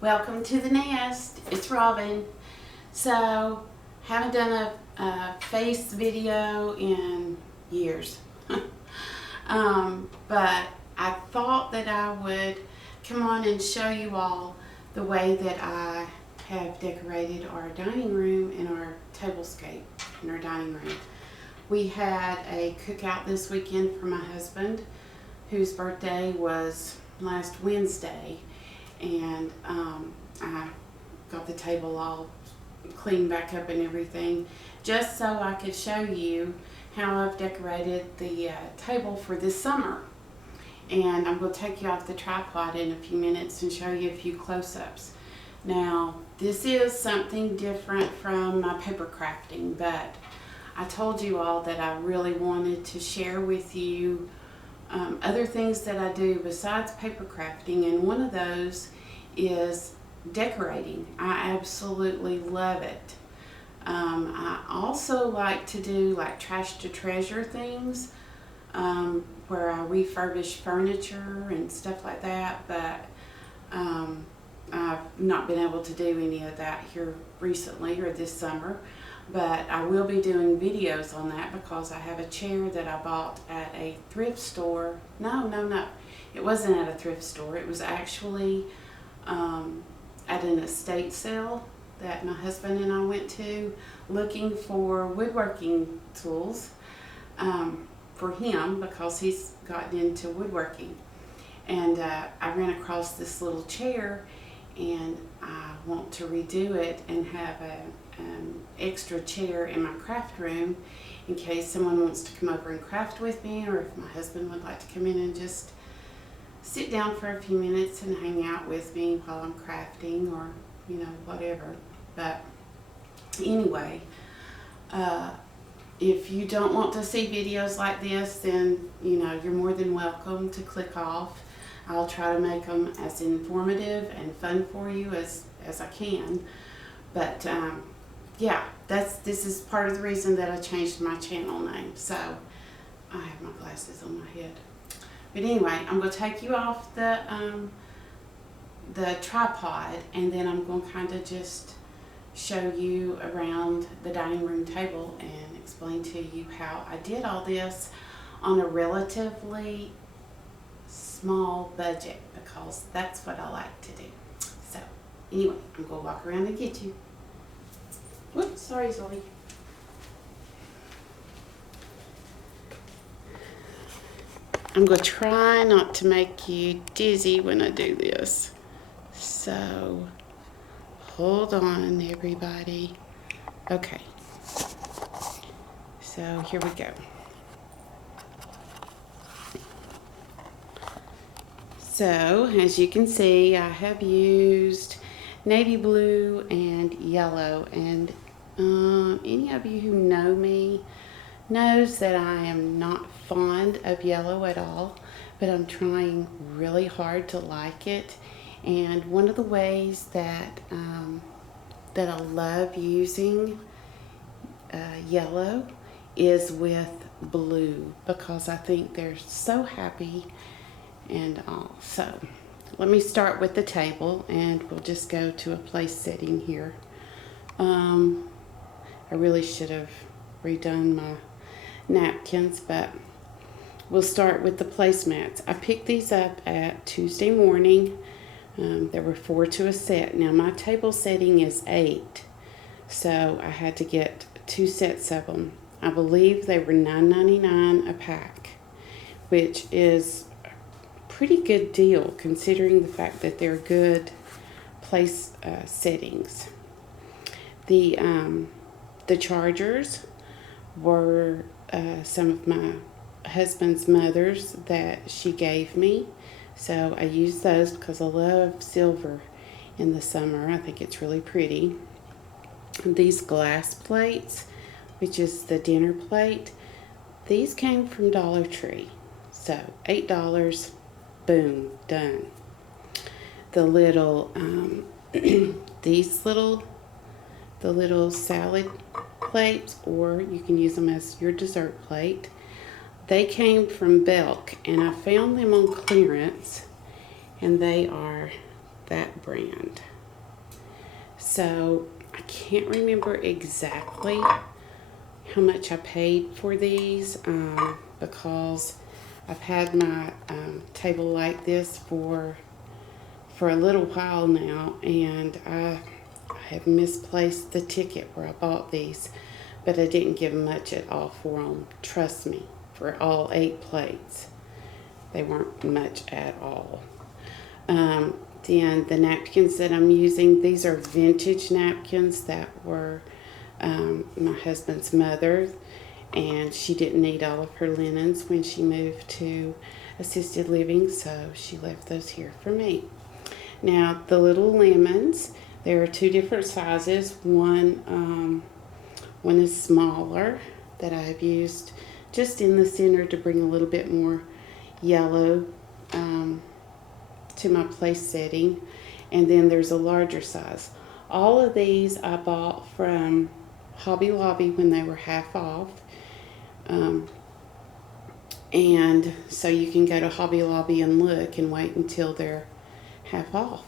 Welcome to the nest. It's Robin. So, haven't done a face video in years. But I thought that I would come on and show you all the way that I have decorated our dining room and our tablescape in our dining room. We had a cookout this weekend for my husband, whose birthday was last Wednesday, and I got the table all cleaned back up and everything, just so I could show you how I've decorated the table for this summer. And I'm going to take you off the tripod in a few minutes and show you a few close-ups. Now, this is something different from my paper crafting, but I told you all that I really wanted to share with you other things that I do besides paper crafting, and one of those is decorating. I absolutely love it. I also like to do like trash to treasure things, where I refurbish furniture and stuff like that, but I've not been able to do any of that here recently or this summer. But I will be doing videos on that because I have a chair that I bought at a thrift store. No. It wasn't at a thrift store. It was actually at an estate sale that my husband and I went to, looking for woodworking tools for him because he's gotten into woodworking. And I ran across this little chair, and I want to redo it and have an extra chair in my craft room in case someone wants to come over and craft with me, or if my husband would like to come in and just sit down for a few minutes and hang out with me while I'm crafting, or whatever. But anyway, if you don't want to see videos like this, then you're more than welcome to click off. I'll try to make them as informative and fun for you as I can. But yeah, this is part of the reason that I changed my channel name. So I have my glasses on my head. But anyway, I'm going to take you off the tripod, and then I'm going to kind of just show you around the dining room table and explain to you how I did all this on a relatively small budget, because that's what I like to do. So anyway, I'm going to walk around and get you. Whoops, sorry Zoe. I'm going to try not to make you dizzy when I do this. So hold on everybody. Okay. So here we go. So as you can see, I have used navy blue and yellow, and any of you who know me knows that I am not fond of yellow at all, but I'm trying really hard to like it. And one of the ways that that I love using yellow is with blue, because I think they're so happy and all. So let me start with the table, and we'll just go to a place setting here. I really should have redone my napkins, but we'll start with the placemats. I picked these up at Tuesday morning. There were 4 to a set. Now my table setting is 8, so I had to get 2 sets of them. I believe they were $9.99 a pack, which is a pretty good deal considering the fact that they're good place settings. The chargers were some of my husband's mother's that she gave me, so I used those because I love silver in the summer. I think it's really pretty. And these glass plates, which is the dinner plate, these came from Dollar Tree, so $8, boom, done. The little the little salad plates, or you can use them as your dessert plate. They came from Belk, and I found them on clearance, and they are that brand. So I can't remember exactly how much I paid for these because I've had my table like this for a little while now, and I have misplaced the ticket where I bought these, but I didn't give much at all for them. Trust me, for all 8 plates, they weren't much at all. Then the napkins that I'm using, these are vintage napkins that were my husband's mother, and she didn't need all of her linens when she moved to assisted living, so she left those here for me. Now, the little lemons, there are 2 different sizes. One is smaller that I've used just in the center to bring a little bit more yellow to my place setting. And then there's a larger size. All of these I bought from Hobby Lobby when they were half off. And so you can go to Hobby Lobby and look and wait until they're half off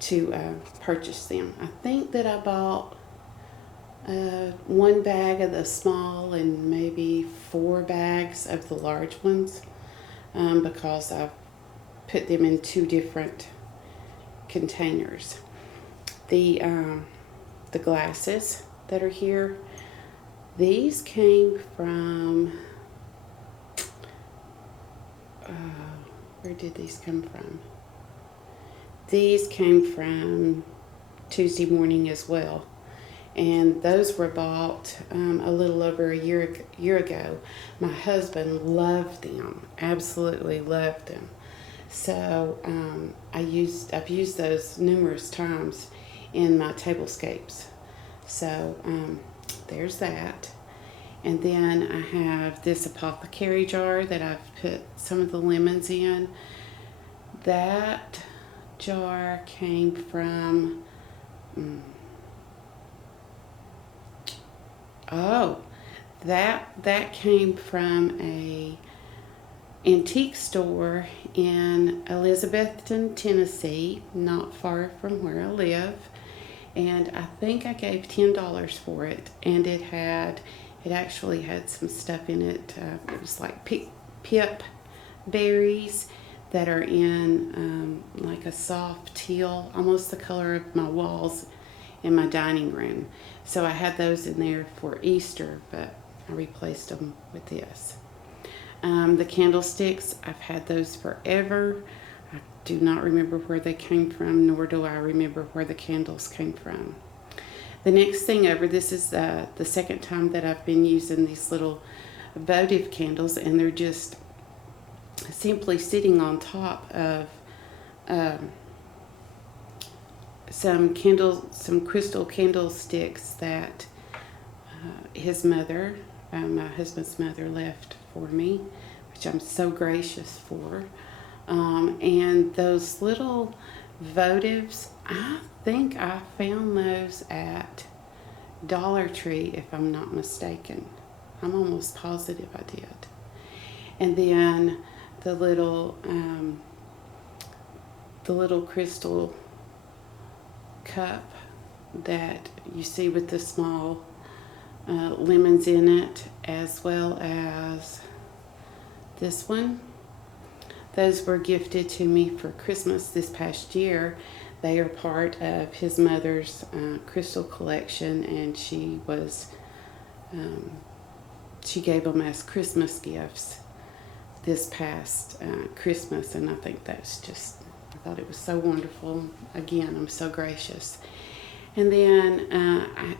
to purchase them. I think that I bought 1 bag of the small and maybe 4 bags of the large ones because I've put them in 2 different containers. The glasses that are here, these came from where did these come from? These came from Tuesday Morning as well, and those were bought a little over a year ago. My husband loved them, absolutely loved them. So I've used those numerous times in my tablescapes. So there's that. And then I have this apothecary jar that I've put some of the lemons in. That jar came from that came from a antique store in Elizabethton, Tennessee, not far from where I live, and I think I gave $10 for it, and it actually had some stuff in it. It was like pip berries that are in like a soft teal, almost the color of my walls in my dining room. So I had those in there for Easter, but I replaced them with this. The candlesticks, I've had those forever. I do not remember where they came from, nor do I remember where the candles came from. The next thing over, this is the second time that I've been using these little votive candles, and they're just simply sitting on top of some crystal candlesticks that his mother, my husband's mother, left for me, which I'm so gracious for. And those little votives, I think I found those at Dollar Tree, if I'm not mistaken. I'm almost positive I did. And then the little crystal cup that you see with the small lemons in it, as well as this one. Those were gifted to me for Christmas this past year. They are part of his mother's crystal collection, and she gave them as Christmas gifts this past Christmas, and I think I thought it was so wonderful. Again, I'm so gracious. And then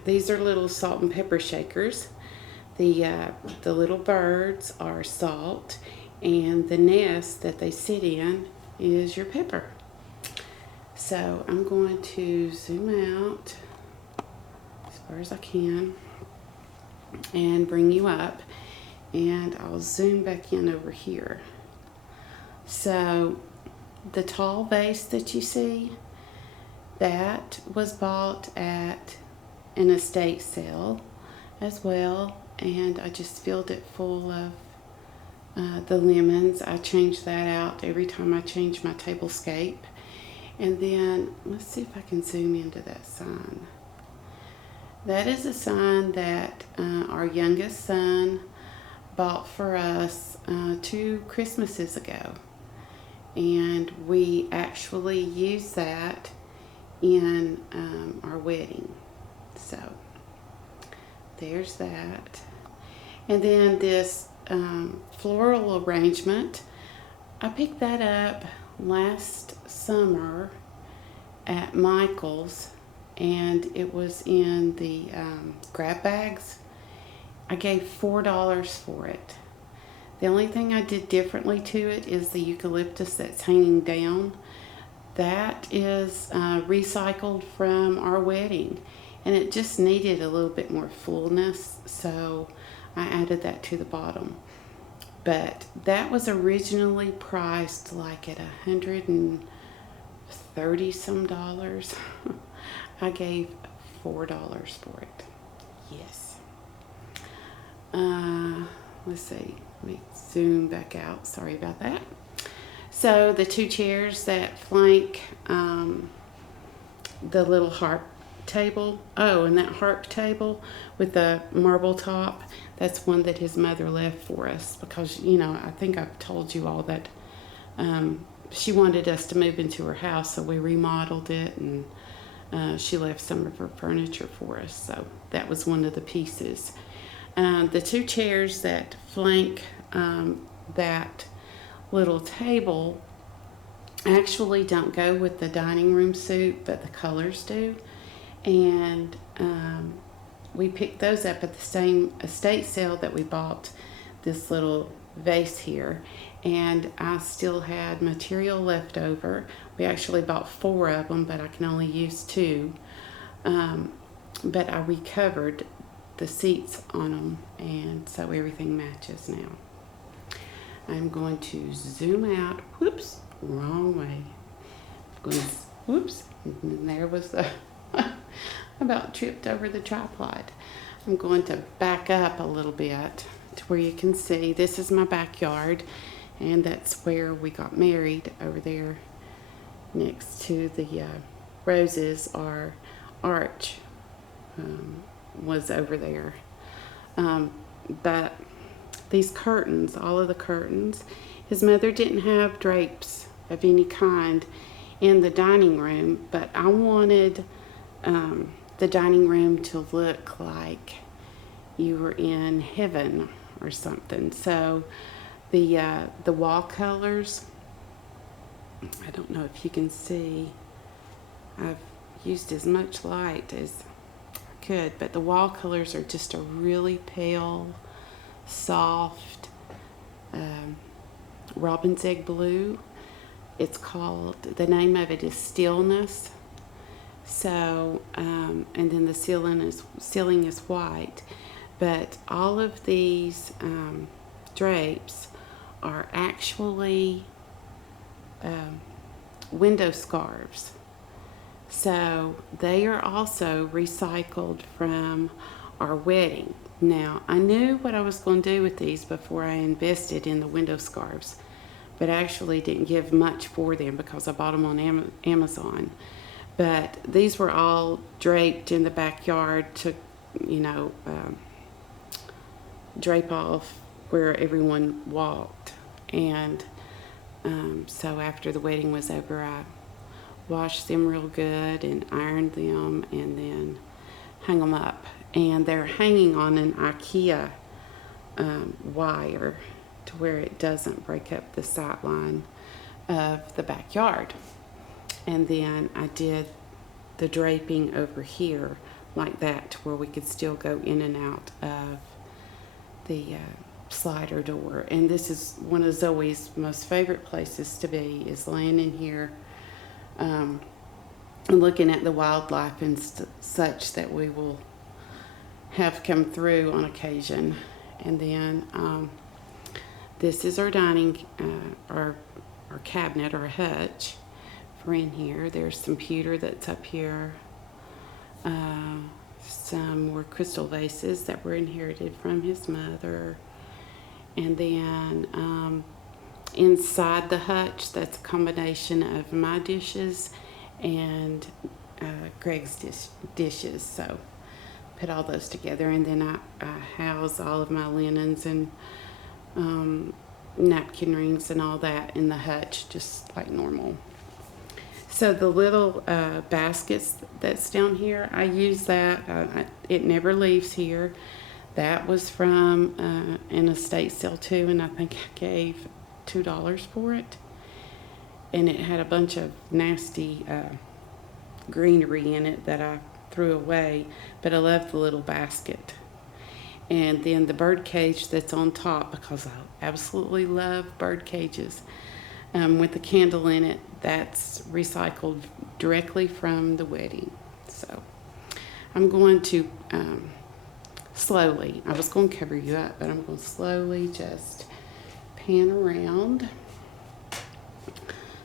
these are little salt and pepper shakers. The little birds are salt, and the nest that they sit in is your pepper. So I'm going to zoom out as far as I can and bring you up, and I'll zoom back in over here. So the tall vase that you see, that was bought at an estate sale as well, and I just filled it full of the lemons. I change that out every time I change my tablescape. And then, let's see if I can zoom into that sign. That is a sign that our youngest son bought for us 2 Christmases ago. And we actually used that in our wedding. So, there's that. And then this floral arrangement, I picked that up last summer at Michael's, and it was in the grab bags. I gave $4 for it. The only thing I did differently to it is the eucalyptus that's hanging down. That is recycled from our wedding, and it just needed a little bit more fullness, so I added that to the bottom. But that was originally priced like at $130 some dollars. I gave $4 for it. Yes. Let's see. Let me zoom back out. Sorry about that. So the 2 chairs that flank the little harp table. Oh, and that harp table with the marble top, that's one that his mother left for us because, you know, I think I've told you all that she wanted us to move into her house, so we remodeled it, and she left some of her furniture for us. So that was one of the pieces. The 2 chairs that flank that little table actually don't go with the dining room suite, but the colors do. And we picked those up at the same estate sale that we bought this little vase here. And I still had material left over. We actually bought 4 of them, but I can only use 2. But I recovered the seats on them, and so everything matches now. I'm going to zoom out. Whoops, wrong way. Whoops, and there was the about tripped over the tripod. I'm going to back up a little bit to where you can see this is my backyard, and that's where we got married over there next to the roses. Our arch was over there. But these curtains, all of the curtains, his mother didn't have drapes of any kind in the dining room, but I wanted the dining room to look like you were in heaven or something. So the wall colors, I don't know if you can see, I've used as much light as I could, but the wall colors are just a really pale, soft robin's egg blue. It's called, the name of it is Stillness. So, and then the ceiling is white. But all of these drapes are actually window scarves. So they are also recycled from our wedding. Now, I knew what I was going to do with these before I invested in the window scarves, but I actually didn't give much for them because I bought them on Amazon. But these were all draped in the backyard to, drape off where everyone walked. And so after the wedding was over, I washed them real good and ironed them and then hung them up. And they're hanging on an IKEA wire to where it doesn't break up the sight line of the backyard. And then I did the draping over here like that to where we could still go in and out of the slider door. And this is one of Zoe's most favorite places to be, is laying in here looking at the wildlife and such that we will have come through on occasion. And then this is our dining, our cabinet or hutch for in here. There's some pewter that's up here. Some more crystal vases that were inherited from his mother. And then inside the hutch, that's a combination of my dishes and Greg's dishes. So put all those together, and then I house all of my linens and napkin rings and all that in the hutch, just like normal. So the little baskets that's down here, I use that. It never leaves here. That was from an estate sale too, and I think I gave $2 for it. And it had a bunch of nasty greenery in it that I threw away, but I love the little basket. And then the bird cage that's on top, because I absolutely love bird cages, with the candle in it, that's recycled directly from the wedding. So I'm going to slowly, I was going to cover you up, but I'm going to slowly just pan around.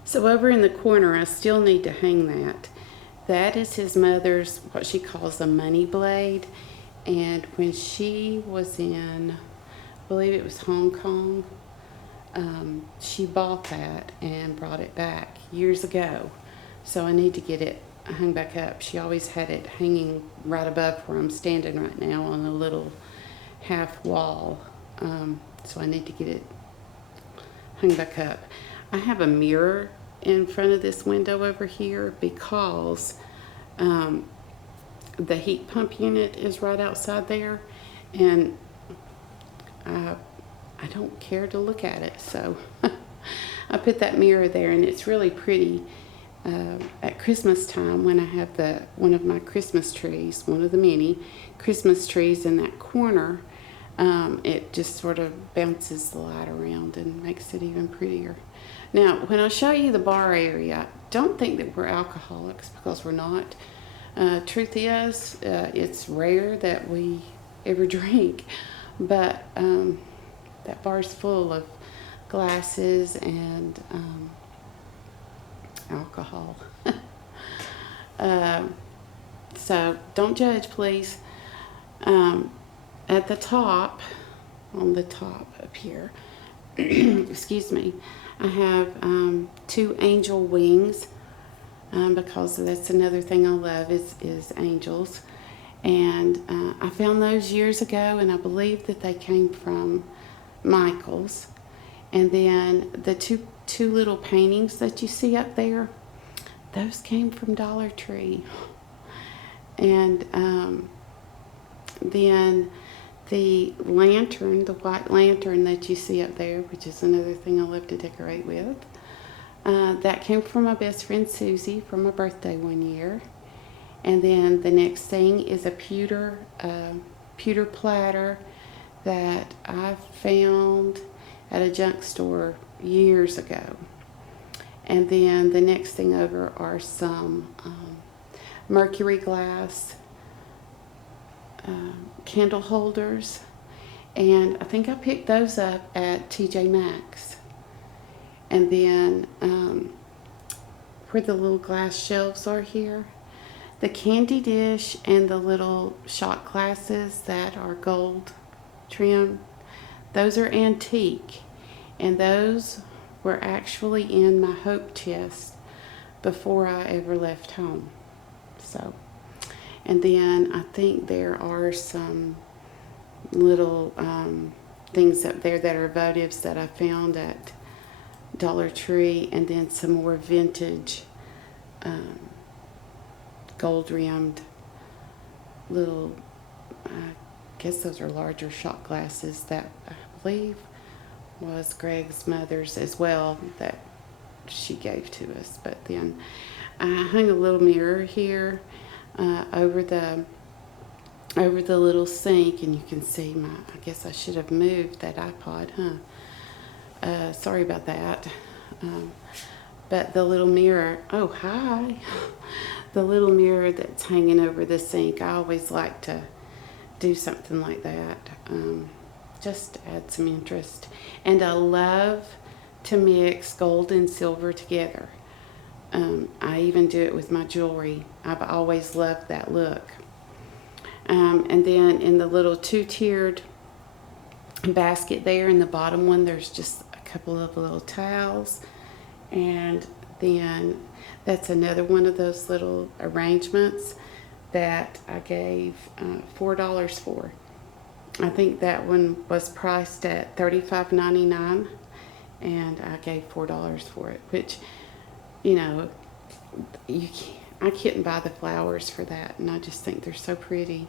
So over in the corner, I still need to hang that. That is his mother's, what she calls a money blade. And when she was in, I believe it was Hong Kong, she bought that and brought it back years ago. So I need to get it hung back up. She always had it hanging right above where I'm standing right now on a little half wall. So I need to get it hung back up. I have a mirror in front of this window over here because the heat pump unit is right outside there, and I don't care to look at it, so I put that mirror there, and it's really pretty. At Christmas time, when I have one of my Christmas trees, one of the many Christmas trees in that corner, it just sort of bounces the light around and makes it even prettier. Now, when I show you the bar area, don't think that we're alcoholics, because we're not. Truth is, it's rare that we ever drink, but that bar's full of glasses and alcohol. So don't judge, please. At the top, on the top up here, excuse me, I have 2 angel wings, because that's another thing I love is angels. And I found those years ago, and I believe that they came from Michael's. And then the two little paintings that you see up there, those came from Dollar Tree. And then the lantern, the white lantern that you see up there, which is another thing I love to decorate with, that came from my best friend Susie for my birthday one year. And then the next thing is a pewter platter that I found at a junk store years ago. And then the next thing over are some mercury glass candle holders, and I think I picked those up at TJ Maxx. And then where the little glass shelves are here, the candy dish and the little shot glasses that are gold trim, those are antique, and those were actually in my hope chest before I ever left home. So, and then I think there are some little things up there that are votives that I found at Dollar Tree, and then some more vintage gold rimmed little, I guess those are larger shot glasses that I believe was Greg's mother's as well, that she gave to us. But then I hung a little mirror here over the little sink, and you can see I guess I should have moved that iPod, sorry about that. But the little mirror, oh hi, the little mirror that's hanging over the sink, I always like to do something like that, just to add some interest. And I love to mix gold and silver together. I even do it with my jewelry. I've always loved that look. And then in the little 2-tiered basket there, in the bottom one, there's just a couple of little towels. And then that's another one of those little arrangements that I gave $4 for. I think that one was priced at $35.99, and I gave $4 for it, which, you know, I couldn't buy the flowers for that, and I just think they're so pretty.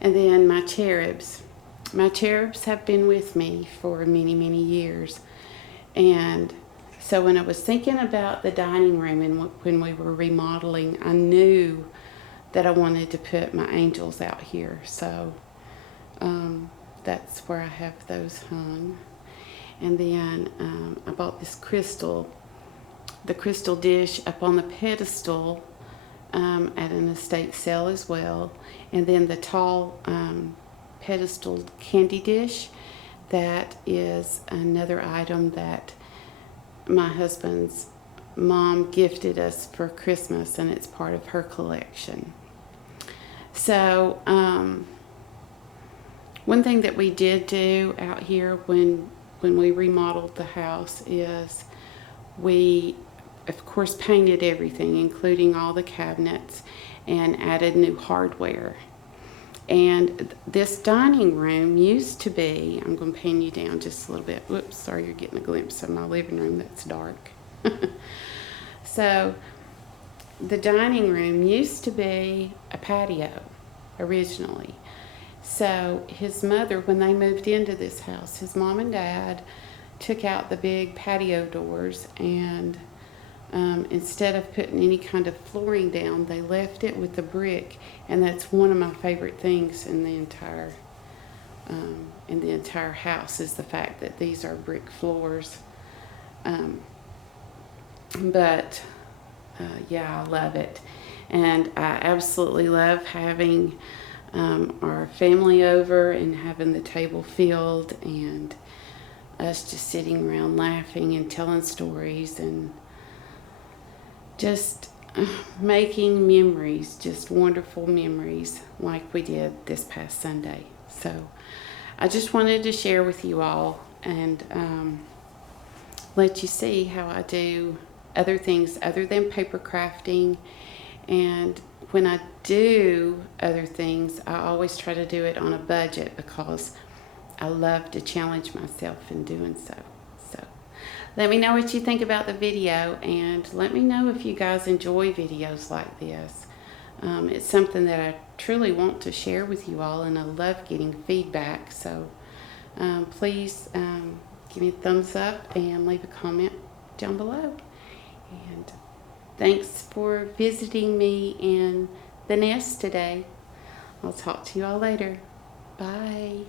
And then my cherubs. My cherubs have been with me for many, many years. And so when I was thinking about the dining room and when we were remodeling, I knew that I wanted to put my angels out here. So that's where I have those hung. And then I bought this the crystal dish up on the pedestal at an estate sale as well. And then the tall pedestal candy dish, that is another item that my husband's mom gifted us for Christmas, and it's part of her collection. So one thing that we did do out here when we remodeled the house is we, of course, painted everything, including all the cabinets, and added new hardware. And this dining room used to be, I'm going to pan you down just a little bit. Whoops, sorry, you're getting a glimpse of my living room that's dark. So the dining room used to be a patio originally. So his mother, when they moved into this house, his mom and dad took out the big patio doors, and instead of putting any kind of flooring down, they left it with the brick, and that's one of my favorite things in the entire house, is the fact that these are brick floors. Yeah, I love it, and I absolutely love having our family over and having the table filled and us just sitting around laughing and telling stories and just making memories, just wonderful memories like we did this past Sunday. So I just wanted to share with you all and let you see how I do other things other than paper crafting. And when I do other things, I always try to do it on a budget because I love to challenge myself in doing so. So let me know what you think about the video, and let me know if you guys enjoy videos like this. It's something that I truly want to share with you all, and I love getting feedback. So please give me a thumbs up and leave a comment down below. And thanks for visiting me in the nest today. I'll talk to you all later. Bye.